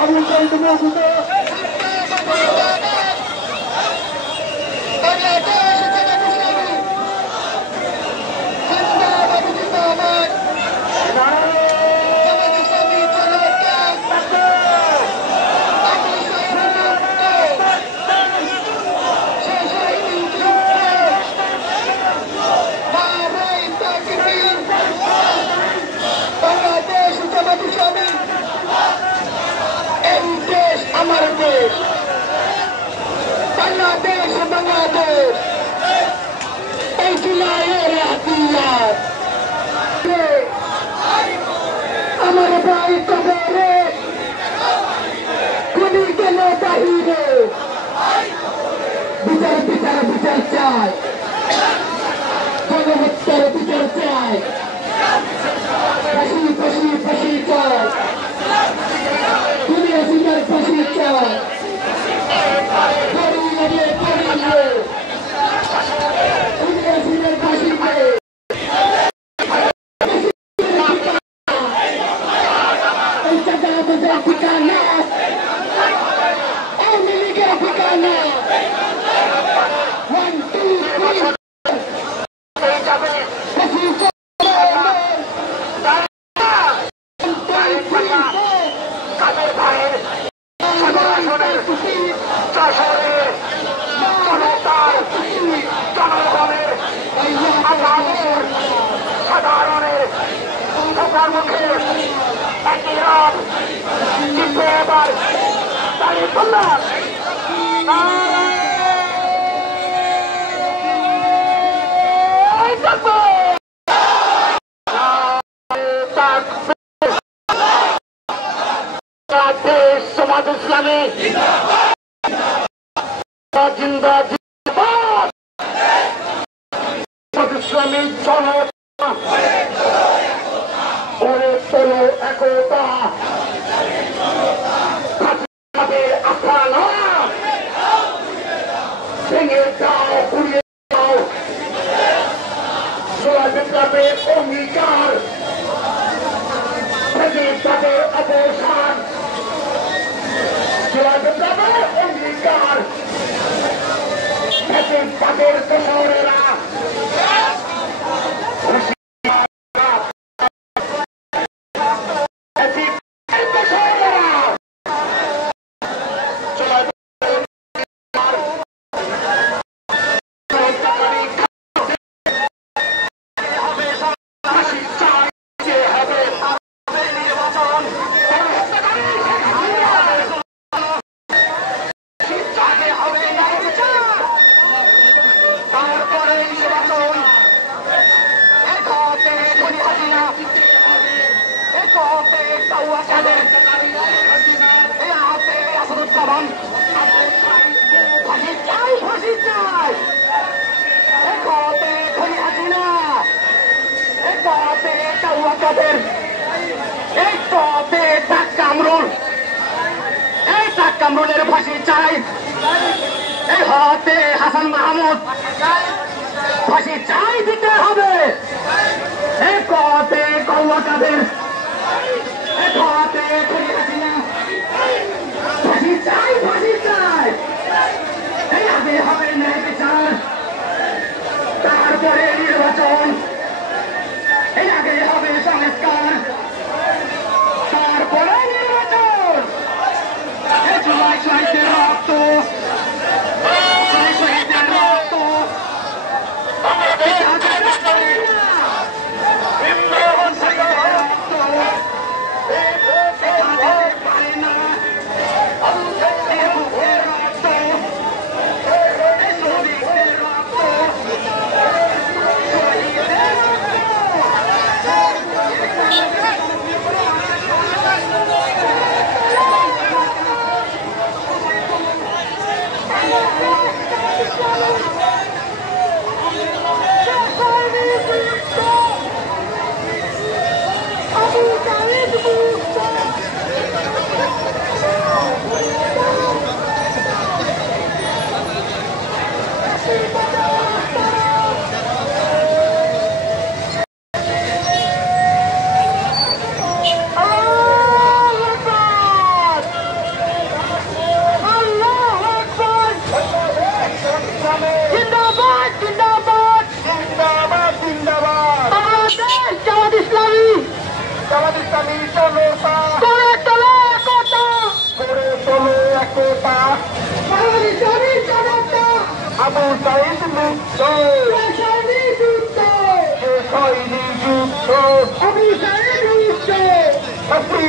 আবুল সাইদ মহবুব আমার দেশ বাংলাদেশ বাংলাদেশ এই জুলাইয়ের হাতিয়ার আমার ভাই কবরে গুলি গেল বাহিরে বিচার বিচার বিচার চাই গণহত্যার বিচার চাই ফাঁসি ফাঁসি ফাঁসি চাই দুনিয়া সিনার ফাঁসি চাই পড়িয়ে পড়িয়ে দুনিয়া সিনার ফাঁসি চাই এই জায়গা বোঝা ঠিকানা আওয়ামী লীগের ঠিকানা 1 2 3 সাধারণের মুখে একই রাত জিতবে এবার দাঁড়িয়ে পড়লাম সমাজ ইসলামী জিন্দা ইসলামী জনতা গড়ে তোলো একতা আস্থানা ভেঙে দাও পুড়িয়ে দাও জোড়া বিপ্লবের অঙ্গীকার তাদের অবসান জোড়া বিপ্লবের অঙ্গীকার তাদের দোসরেরা কামরুলের ফাঁসি চাই এই হাতে হাসান মাহমুদ ফাঁসি চাই দিতে হবে এই কতে কৌয়া কাদের এই কতে ফাঁসি চাই এই আগে হবে ন্যায় বিচার তারপরে নির্বাচন এই আগে হবে সংস্কার তারপরে নির্বাচন জুলাই শহীদের রক্ত শহীদের রক্ত একতা বাংলাদেশের জনতা আবু সাইদ মুক্ত রাসায়নিক যুদ্ধ শেষ হয়নি যুদ্ধ আবু সাইদ যুদ্ধ আবু